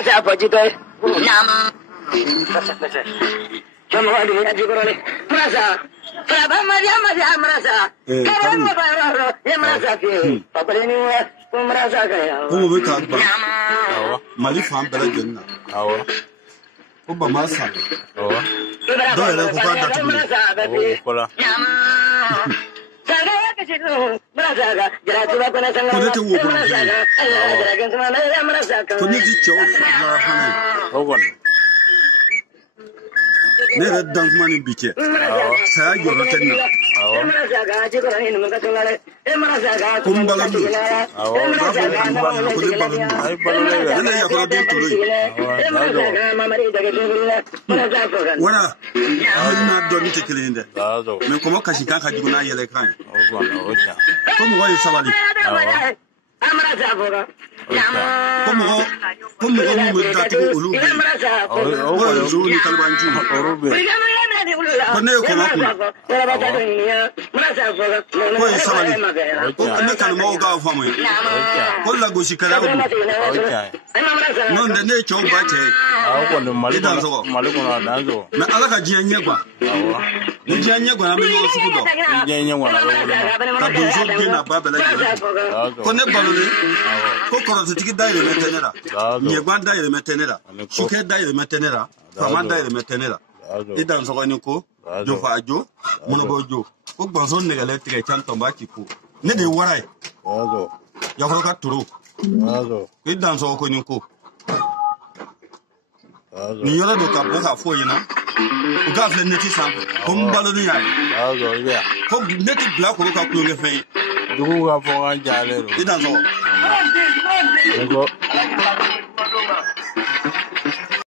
marasa pojito nam Kamu ada yang dikoroni marasa Praba Maria marasa kamu baru ya marasa ke apa ini marasa kaya Como be ka ba Mali fam bela jenna awo ko ba masa awo do ele ko ka datu kola Saga ke situ marasa ga jara tuba kana sanga Ko ne te wo ko jara kan sama na marasa ka ko ne ji cho la hana ogon ne da dan kuma ni bice saya joro tenna marasa ga ji ko ni mun ka tungale marasa ga kun balandu awo ko ne balandu ay balole ne ya ko den toro marasa ga mamari daga tungule marasa ko kan wala na do ni te kelende dazo me ko mo kashi kan ka jiguna yele kan ogon ocha ko mo yi sabali marasa ko kan ko mo mo datu ulu be o zo ni kalbanju orube ko ne ko ma ku ko yi sabali ko ne kan mo ga fa mo ko la go shikara o ocha non de ne cho ba che awo no mali ko na danzo na ala ka jiyan nyegwa awo ni jiyan nyegwa na me yo su do nyenye wana ro ka do zo de na ba bela je ko ne balole ko koro tiki daire metenera nyegwa daire metenera shuke daire metenera fama daire metenera idan so ni ko jo fa jo mono bo jo ko gbanzo ne gale tike chan tomba ki ko ne de warai dazo ya ko ka turu dazo idan so ko ni ko dazo ni yoro do ka bo ka fo yina o ga fle neti sam ko mbalo ni yayi dazo ya ko neti bla ko ka kulunge fe dugu ga fo ga jale ro idan so Ego